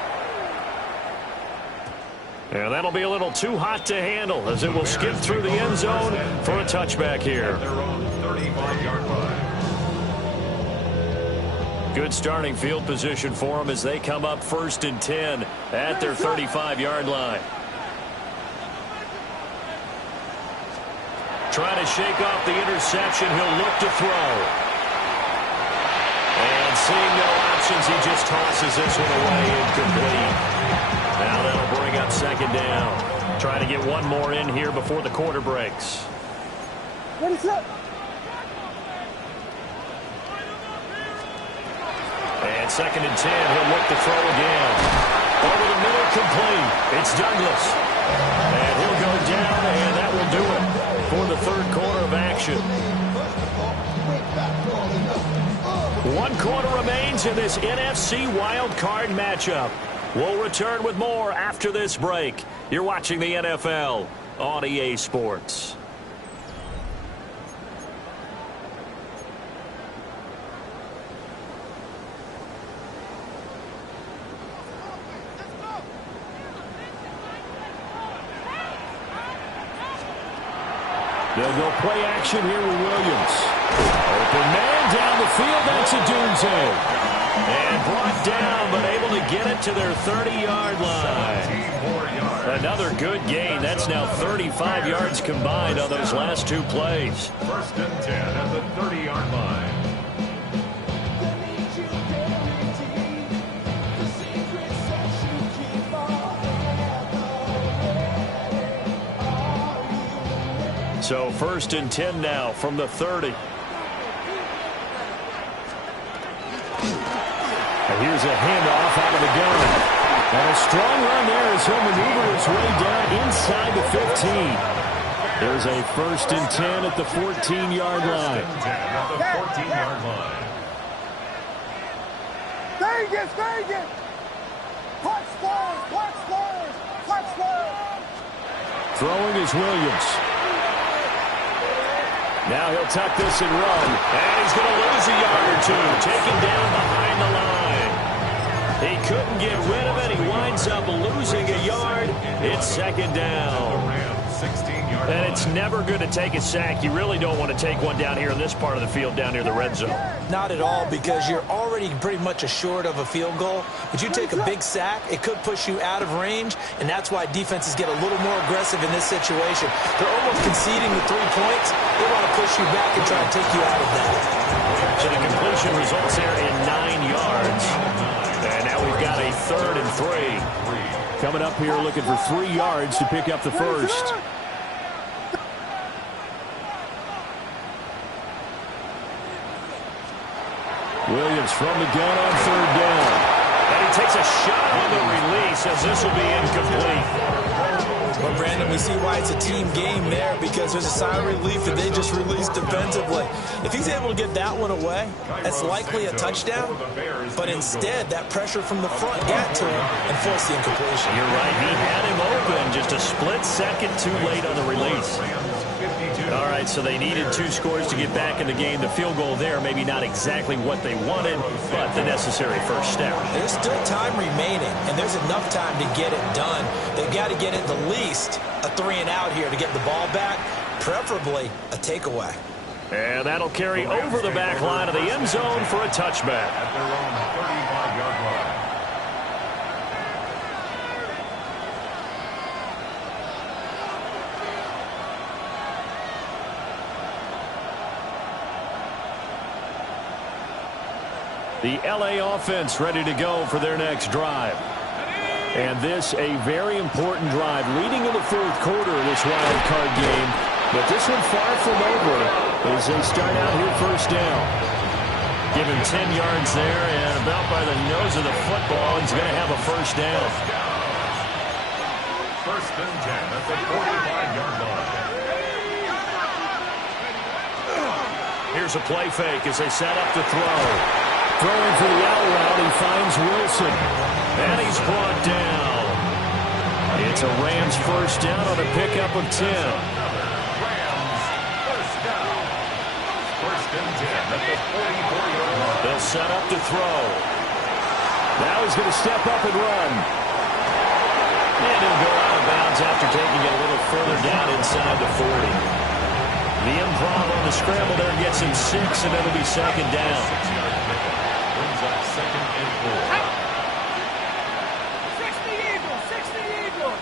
And that'll be a little too hot to handle as it will skip through the end zone for a touchback here. Their own 35-yard line. Good starting field position for them as they come up 1st and 10 at their 35-yard line. Trying to shake off the interception. He'll look to throw. And seeing no options, he just tosses this one away, incomplete. Now that'll bring up 2nd down. Trying to get one more in here before the quarter breaks. What is up? And 2nd and 10, he'll look to throw again. Over the middle, complete. It's Douglas. And he'll go down, and that will do it for the 3rd quarter of action. 1 quarter remains in this NFC Wild Card matchup. We'll return with more after this break. You're watching the NFL on EA Sports. They'll go play action here with Williams. Open man down the field. That's Odunze. And brought down, but able to get it to their 30-yard line. Another good gain. That's now 35 yards combined on those last 2 plays. 1st and 10 at the 30-yard line. So 1st and 10 now from the 30. has a handoff out of the gun. And a strong run there as he'll maneuver his way down inside the 15. There's a 1st and 10 at the 14-yard line. At the 14-yard line. Vegas! Clutch scores! Throwing is Williams. Now he'll tuck this and run. And he's going to lose a yard or two. Taken down behind the line. He couldn't get rid of it. He winds up losing a yard. It's 2nd down. 16-yard And it's never good to take a sack. You really don't want to take one down here in this part of the field, down near the red zone. Not at all, because you're already pretty much assured of a field goal. But you take a big sack, it could push you out of range, and that's why defenses get a little more aggressive in this situation. They're almost conceding the 3 points. They want to push you back and try and take you out of that. So the completion results there in 9 yards. And now we've got a 3rd and 3. Coming up here looking for 3 yards to pick up the first. Williams from the gun on 3rd down. And he takes a shot on the release as this will be incomplete. But, Brandon, we see why it's a team game there, because there's a sigh of relief that they just released defensively. If he's able to get that one away, that's likely a touchdown. But instead, that pressure from the front got to him and forced the incompletion. You're right. He had him open. Just a split second too late on the release. All right, so they needed 2 scores to get back in the game. The field goal there, maybe not exactly what they wanted, but the necessary first step. There's still time remaining, and there's enough time to get it done. They've got to get at the least a 3-and-out here to get the ball back, preferably a takeaway. And that'll carry over the back line of the end zone for a touchback. At their own 35-yard line. The LA offense ready to go for their next drive. And this a very important drive leading in the 4th quarter of this wild card game. But this one far from over as they start out here 1st down. Give him 10 yards there, and about by the nose of the football, he's going to have a 1st down. 1st and 10 at the 45-yard line. Here's a play fake as they set up to throw. Throwing for the out route, he finds Wilson. And he's brought down. It's a Rams 1st down on a pickup of 10. Rams 1st down. 1st and 10 at the 44-yard line. They'll set up to throw. Now he's going to step up and run. And he'll go out of bounds after taking it a little further down inside the 40. The improv on the scramble there gets him 6, and it'll be 2nd down. 6-yard pickup brings up 2nd and 4. 60 Eagles.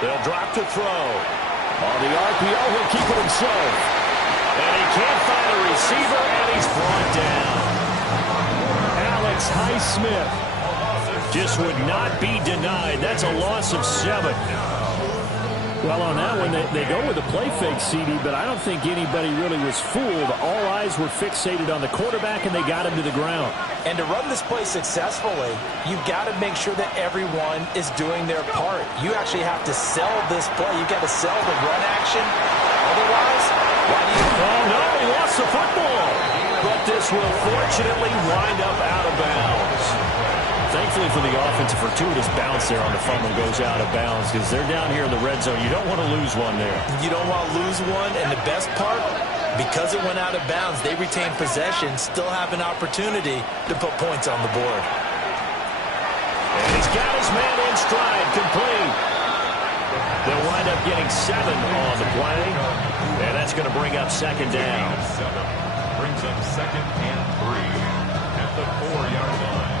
They'll drop to throw. On the RPO, he'll keep it himself. And he can't find a receiver, and he's brought down. Alex Highsmith just would not be denied. That's a loss of 7. Well, on that one, they go with a play fake, CD, but I don't think anybody really was fooled. All eyes were fixated on the quarterback, and they got him to the ground. And to run this play successfully, you've got to make sure that everyone is doing their part. You actually have to sell this play. You've got to sell the run action. Otherwise, why do you... Oh, no, he lost the football. But this will fortunately wind up out of bounds. Thankfully for the offense, a fortuitous bounce there on the fumble goes out of bounds because they're down here in the red zone. You don't want to lose one there. You don't want to lose one, and the best part, because it went out of bounds, they retain possession, still have an opportunity to put points on the board. And he's got his man in stride, complete. They'll wind up getting 7 on the play, and that's going to bring up 2nd down. 7 brings up 2nd and 3 at the 4-yard line.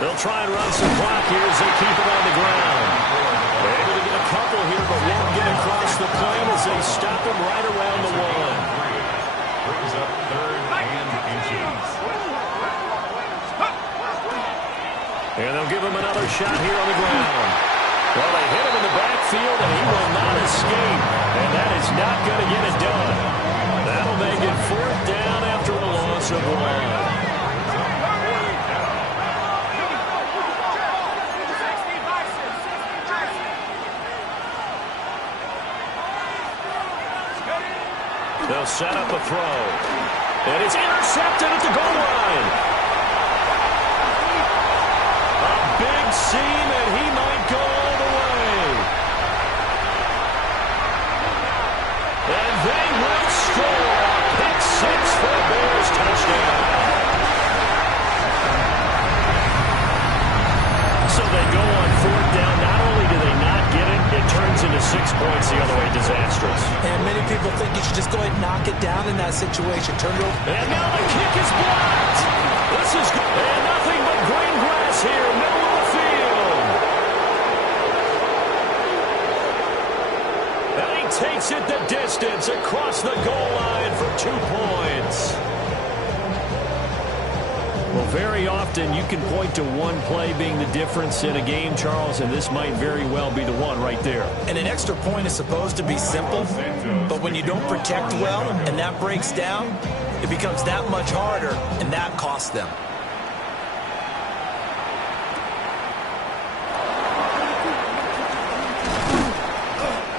They'll try and run some clock here as they keep it on the ground. They're able to get a couple here, but won't get across the plane as they stop him right around the 1. Brings up 3rd and They'll give him another shot here on the ground. Well, they hit him in the backfield, and he will not escape. And that is not going to get it done. That'll make it 4th down after a loss of 1. They'll set up a throw. And it's intercepted at the goal line. A big seam, and he might go all the way. And they will score a pick 6 for a Bears touchdown. So they go on 4th down. Not only do they not get it, it turns into 6 points the other way. Disastrous. And many people think you should just go ahead and knock it down in that situation. Turn it over. And now the kick is blocked. This is good. And nothing but green grass here, middle of the field. And he takes it the distance across the goal line for 2 points. Well, very often you can point to one play being the difference in a game, Charles, and this might very well be the one right there. And an extra point is supposed to be simple, but when you don't protect well and that breaks down, it becomes that much harder, and that costs them.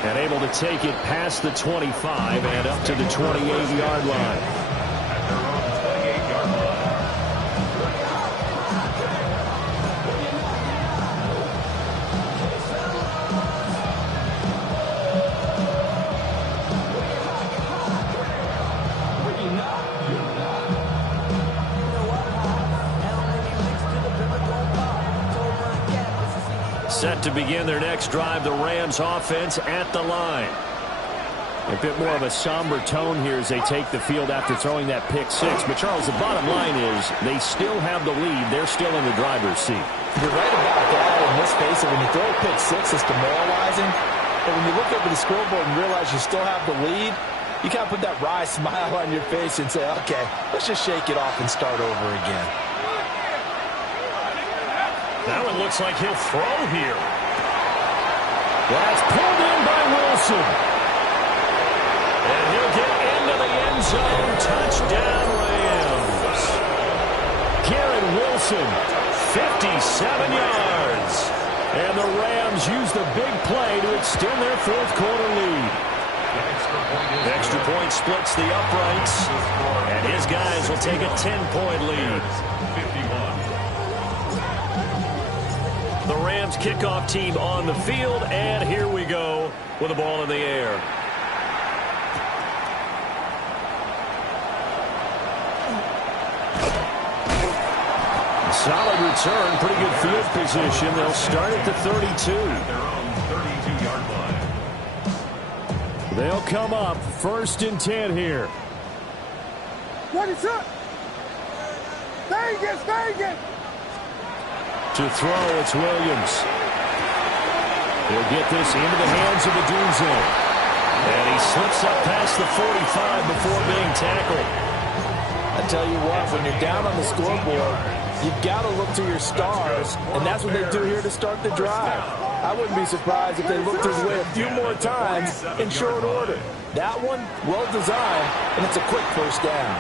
And able to take it past the 25 and up to the 28-yard line. Set to begin their next drive, the Rams offense at the line. A bit more of a somber tone here as they take the field after throwing that pick 6. But, Charles, the bottom line is they still have the lead. They're still in the driver's seat. You're right about that. And let's face it, when you throw a pick 6, it's demoralizing. But when you look over the scoreboard and realize you still have the lead, you kind of put that wry smile on your face and say, okay, let's just shake it off and start over again. Now it looks like he'll throw here. That's pulled in by Wilson. And he'll get into the end zone. Touchdown, Rams. Garrett Wilson, 57 yards. And the Rams use the big play to extend their 4th quarter lead. Extra point splits the uprights. And his guys will take a 10-point lead. The Rams kickoff team on the field, and here we go with the ball in the air. Solid return, pretty good field position. They'll start at the 32. Their own 32-yard line. They'll come up 1st and 10 here. What is up? Vegas, Vegas! To throw, it's Williams. He'll get this into the hands of Odunze. And he slips up past the 45 before being tackled. I tell you what, when you're down on the scoreboard, you've got to look to your stars, and that's what they do here to start the drive. I wouldn't be surprised if they looked his way a few more times in short order. That one, well designed, and it's a quick 1st down.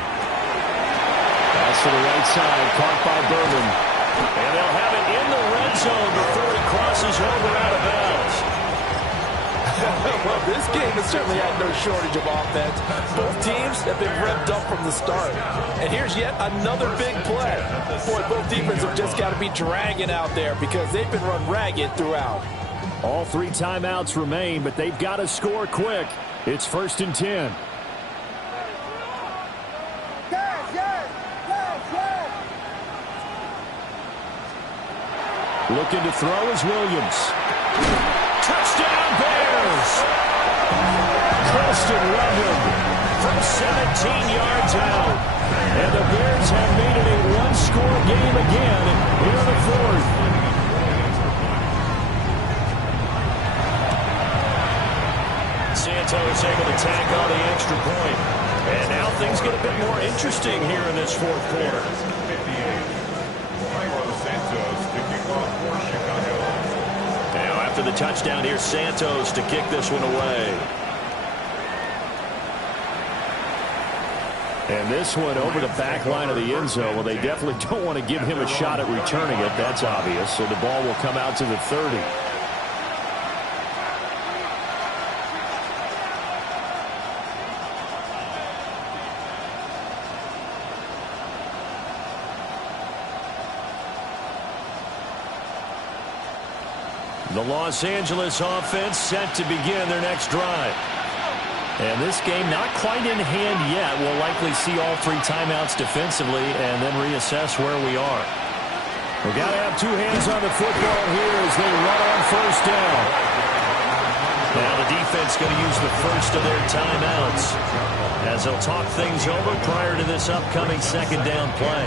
Pass to the right side, caught by Berman. And they'll have it in the red zone before he crosses over out of bounds. Well, this game has certainly had no shortage of offense. Both teams have been revved up from the start. And here's yet another big play. Boy, both defenses have just got to be dragging out there because they've been run ragged throughout. All 3 timeouts remain, but they've got to score quick. It's 1st and 10. Looking to throw is Williams. Touchdown, Bears! Colston Loveland from 17 yards out. And the Bears have made it a one-score game again here in the 4th. Santos able to tack on the extra point. And now things get a bit more interesting here in this 4th quarter. 58. Cairo Santos to kick off after the touchdown. Here's Santos to kick this one away. And this one over the back line of the end zone. Well, they definitely don't want to give him a shot at returning it. That's obvious. So the ball will come out to the 30. The Los Angeles offense set to begin their next drive. And this game not quite in hand yet. We'll likely see all 3 timeouts defensively and then reassess where we are. We've got to have 2 hands on the football here as they run on first down. Now the defense going to use the first of their timeouts as they'll talk things over prior to this upcoming second down play.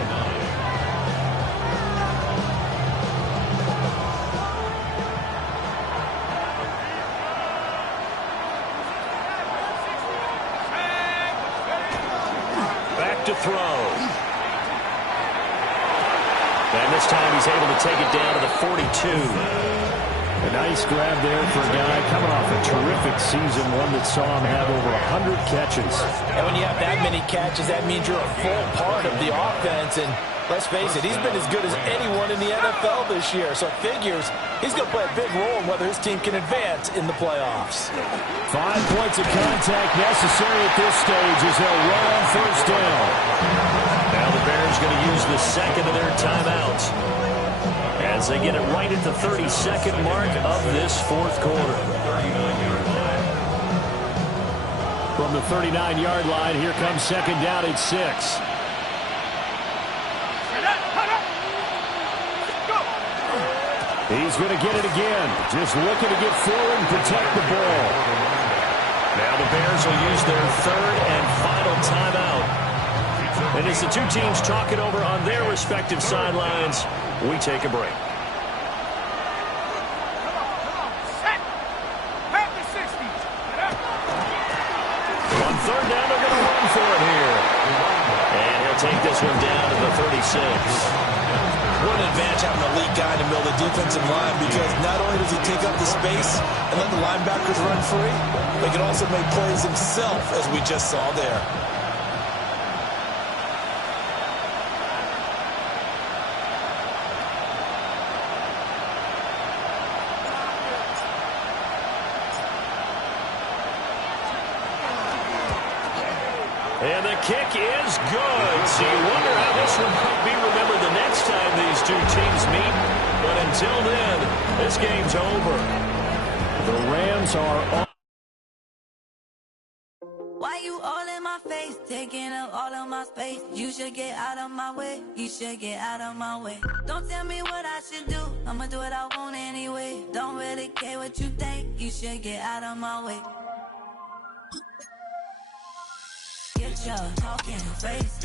To throw. And this time he's able to take it down to the 42. A nice grab there for a guy coming off a terrific season, one that saw him have over 100 catches. And when you have that many catches, that means you're a full part of the offense. And let's face it, he's been as good as anyone in the NFL this year. So it figures he's going to play a big role in whether his team can advance in the playoffs. 5 points of contact necessary at this stage as they'll run on first down. Now the Bears going to use the second of their timeouts as they get it right at the 32nd mark of this fourth quarter. From the 39-yard line, here comes second down at 6. He's going to get it again. Just looking to get forward and protect the ball. Now the Bears will use their third and final timeout. And as the 2 teams talk it over on their respective sidelines, we take a break. On third down, they're going to run for it here. And he'll take this one down to the 36. What an advantage having an elite guy in the middle of the defensive line, because not only does he take up the space and let the linebackers run free, but he can also make plays himself, as we just saw there. And the kick is good. So you wonder how this one might be remembered the next time these 2 teams meet. But until then, this game's over. The Rams are on. Why you all in my face, taking up all of my space? You should get out of my way. You should get out of my way. Don't tell me what I should do. I'ma do what I want anyway. Don't really care what you think. You should get out of my way. Get your talking face.